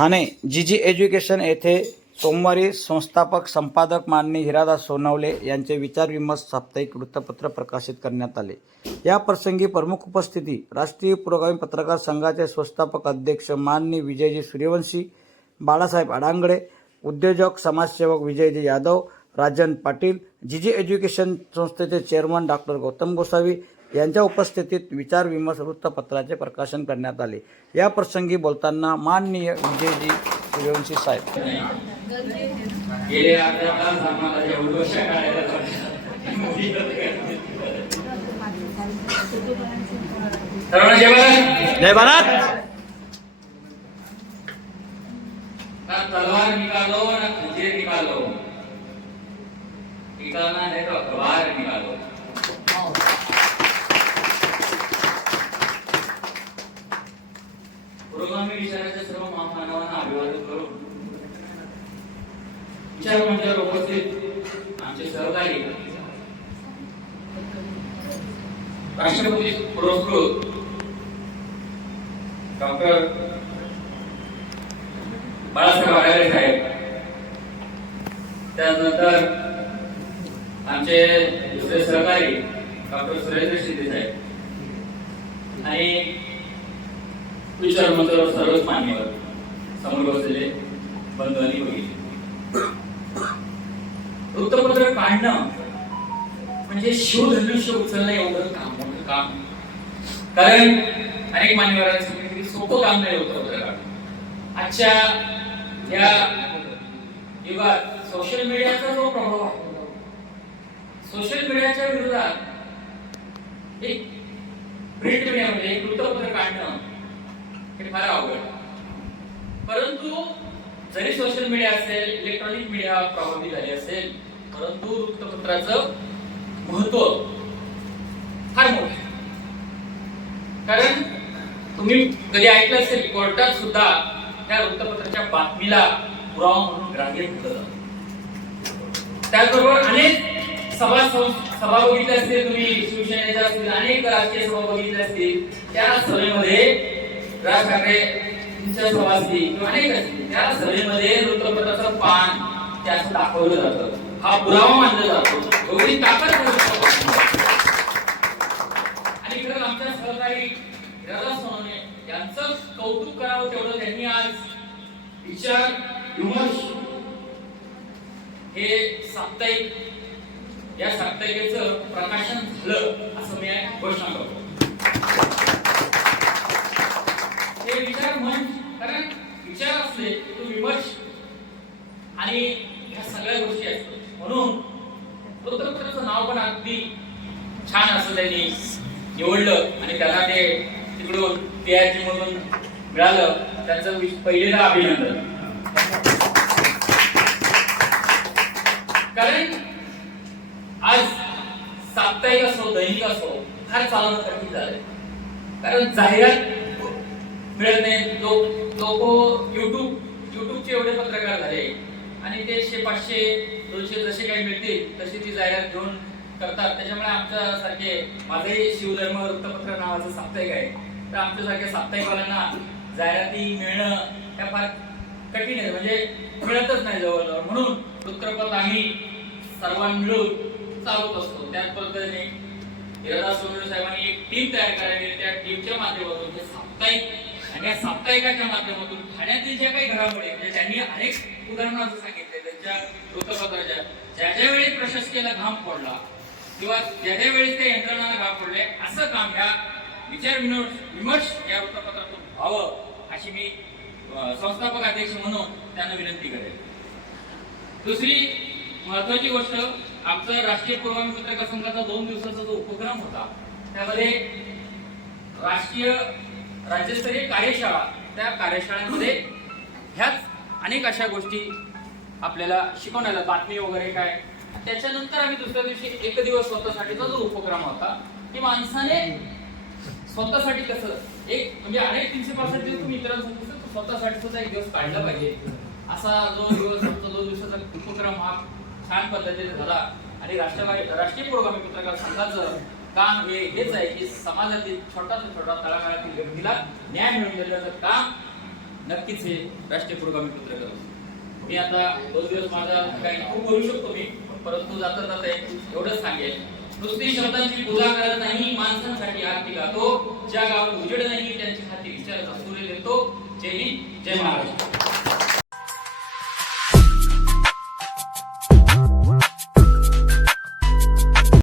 ठाणे जीजी एज्युकेशन येथे सोमवारी संस्थापक संपादक माननीय हिरादास सोनवणे यांचे विचारविमर्श साप्ताहिक वृत्तपत्र प्रकाशित करण्यात आले। या प्रसंगी प्रमुख उपस्थिती राष्ट्रीय पुरोगामी पत्रकार संघाचे संस्थापक अध्यक्ष माननीय विजयजी सूर्यवंशी, बाळासाहेब अडांगळे, उद्योजक समाजसेवक विजयजी यादव, राजन पाटील, जीजी एज्युकेशन संस्थेचे चेअरमन डॉक्टर गौतम गोसावी यांच्या उपस्थितीत विचारविमर्श वृत्तपत्राचे प्रकाशन करण्यात आले। या प्रसंगी बोलताना माननीय विजयजी सूर्यवंशी साहेब गेले 11 तास आम्हाला एवढं वर्ष काढायला जय भारत। ना तलवार निकालो ना खंजीर निकालो, निकालना है तो अखबार निकालो। पुरोगामी विचाराच्या सर्व महामानवांना अभिवादन करून विचार मंचावर उपस्थित आमचे सहकारी राष्ट्रपती पुरस्कृत डॉक्टर बाळासाहेब अडांगळे साहेब, त्यानंतर आमचे दुसरे सहकारी डॉक्टर सुरेंद्र शिंदे साहेब आणि विचार मंचावर सर्वच मान्यवर समोर बसलेले बंधू आणि भगिनी, वृत्तपत्र काढणं म्हणजे शिवधनुष्य उचलणं एवढं मोठं काम। कारण अनेक मान्यवरांनी सांगितलं की सोपं काम नाही वृत्तपत्र काढणं। आजच्या या युगात सोशल मीडियाचा जो प्रभाव आहे, सोशल मीडियाच्या विरोधात एक प्रिंट मीडियामध्ये एक वृत्तपत्र काढणं हे फार अवघड। परंतु जरी सोशल मीडिया असेल, इलेक्ट्रॉनिक मीडिया प्रभावी झाली असेल, परंतु वृत्तपत्राचं महत्व फार मोठं आहे। कारण तुम्ही कधी ऐकलं असेल कोर्टात सुद्धा त्या वृत्तपत्राच्या बातमीला पुरावा म्हणून ग्राह्य धरलं जातं। त्याचबरोबर अनेक सभा बघितल्या असतील तुम्ही, शिवसेनेच्या असतील, अनेक राजकीय सभा बघितल्या असतील, त्या सभेमध्ये राज ठाकरेंच्या सभा असतील किंवा अनेक असतील, त्या सभेमध्ये वृत्तपत्राचं पान त्याचं दाखवलं जातं, हा पुरावा मानला जातो, एवढी ताकद आणि इकडे आमच्या सहकारी हिरादास सोनवणे यांचं कौतुक करावं तेवढं त्यांनी आज विचार विमर्श हे साप्ताहिक, या साप्ताहिकेचं प्रकाशन झालं असं मी घोषणा करतो। हे विचार मंच, कारण विचार असले तो विमर्श आणि ह्या सगळ्या गोष्टी असतात, म्हणून वृत्तपत्राचं नाव पण अगदी छान असं त्यांनी निवडलं आणि त्याला ते तिकडून TRG म्हणून मिळालं, त्याचं पहिलेला अभिनंदन। कारण आज साप्ताहिक असो दैनिक असो फार चालवणं कठीण झालंय, कारण जाहिरात मिळत नाही। लोक युट्यूबचे एवढे पत्रकार झाले आणि ते 100, 500, 200 जसे काही मिळतील तशी ती जाहिरात घेऊन करतात। त्याच्यामुळे आमच्या सारखे, माझे शिवधर्म वृत्तपत्र नावाचं साप्ताहिक आहे, तर आमच्या सारख्या साप्ताहिकवाल्यांना जाहिराती मिळणं ह्या फार कठीण आहे, म्हणजे मिळतच नाही जवळजवळ। म्हणून वृत्तपत्र आम्ही सर्वांनी मिळून चालवत असतो। त्याच पद्धतीने हिरादास सोनवणे साहेबांनी एक टीम तयार करावी, त्या टीमच्या माध्यमातून हे साप्ताहिक आणि या साप्ताहिकाच्या माध्यमातून ठाण्यातील ज्या काही घडामोडी, म्हणजे त्यांनी अनेक उदाहरणं असं सांगितले त्यांच्या वृत्तपत्राच्या, ज्या वेळी प्रशासकीयाला घाम पडला किंवा ज्या वेळी त्या यंत्रणाला घाम पडले, असं काम ह्या विचार विमर्श या वृत्तपत्रातून व्हावं अशी मी संस्थापक अध्यक्ष म्हणून त्यांना विनंती करेन। दुसरी महत्वाची गोष्ट, आमचा राष्ट्रीय पुरोगामी पत्रकार संघाचा 2 दिवसाचा जो उपक्रम होता, त्यामध्ये राष्ट्रीय राज्यस्तरीय कार्यशाळा, त्या कार्यशाळेमध्ये ह्याच अनेक अशा गोष्टी आपल्याला शिकवण्याला, बातमी वगैरे काय। त्याच्यानंतर आम्ही दुसऱ्या दिवशी एक दिवस स्वतःसाठीचा जो उपक्रम होता, की माणसाने स्वतःसाठी कसं एक, म्हणजे अनेक 365 दिवस तुम्ही इतरांसाठी स्वतःसाठी सुद्धा एक दिवस काढला पाहिजे, असा जो दिवस, 2 दिवसाचा उपक्रम हा छान पद्धतीने झाला। आणि राष्ट्रीय पुरोगामी पत्रकार संघाचं काम हेच आहे की समाजातील छोटा तळागाळातील व्यक्तीला न्याय मिळवून देण्याचं काम नक्कीच हे राष्ट्रीय पुरोगामी पत्रकार असतं. मी आता 2 दिवस माझा काही खूप बोलू शकतो मी, परंतु जाता जाता एवढंच सांगेल, नुसती शब्दांची पूजा करत नाही माणसांसाठी आरती गातो, ज्या गावात उजेड नाही त्यांच्या हाती विचाराचा सूर्य देतो. जय हिंद, जय महाराष्ट्र.